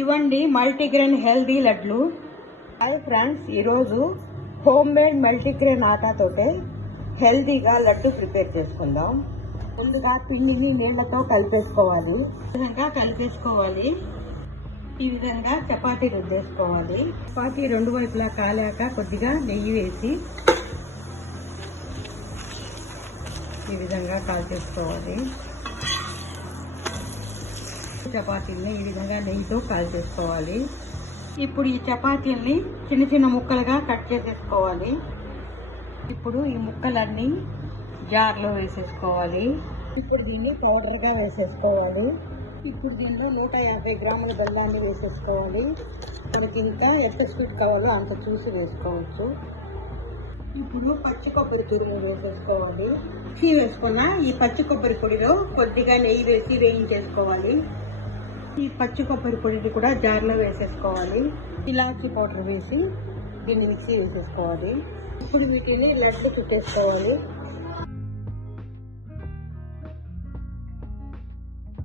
ఇవ్వండి multigrain healthy లడ్లు. Hi friends, ఈరోజు హోమ్ మేడ్ మల్టీగ్రెయిన్ ఆటాతోటే హెల్దీగా లడ్డు ప్రిపేర్ చేసుకుందాం. ముందుగా పిండిని నీళ్లతో కలిపేసుకోవాలి. ఈ విధంగా చపాతీ రుద్దేసుకోవాలి. చపాతీ రెండు వైపులా కాలాక కొద్దిగా నెయ్యి వేసి ఈ విధంగా కాల్చేసుకోవాలి. చపాతీల్ని ఈ విధంగా నెయ్యితో కాల్చేసుకోవాలి. ఇప్పుడు ఈ చపాతీల్ని చిన్న చిన్న ముక్కలుగా కట్ చేసేసుకోవాలి. ఇప్పుడు ఈ ముక్కలన్నీ జార్లో వేసేసుకోవాలి. ఇప్పుడు దీన్ని పౌడర్గా వేసేసుకోవాలి. ఇప్పుడు దీనిలో 150 గ్రాముల బెల్లాన్ని వేసేసుకోవాలి. మనకి ఇంకా ఎంత స్వీట్ కావాలో అంత చూసి వేసుకోవచ్చు. ఇప్పుడు పచ్చి కొబ్బరి తురుము వేసేసుకోవాలి. వేసుకున్న ఈ పచ్చి కొబ్బరి పొడిలో కొద్దిగా నెయ్యి వేసి వేయించేసుకోవాలి. ఈ పచ్చి కొబ్బరి పొడిని కూడా జార్లో వేసేసుకోవాలి. ఇలాచీ పౌడర్ వేసి దీన్ని మిక్సీ వేసేసుకోవాలి. ఇప్పుడు వీటిని లడ్లు చుట్టేసుకోవాలి.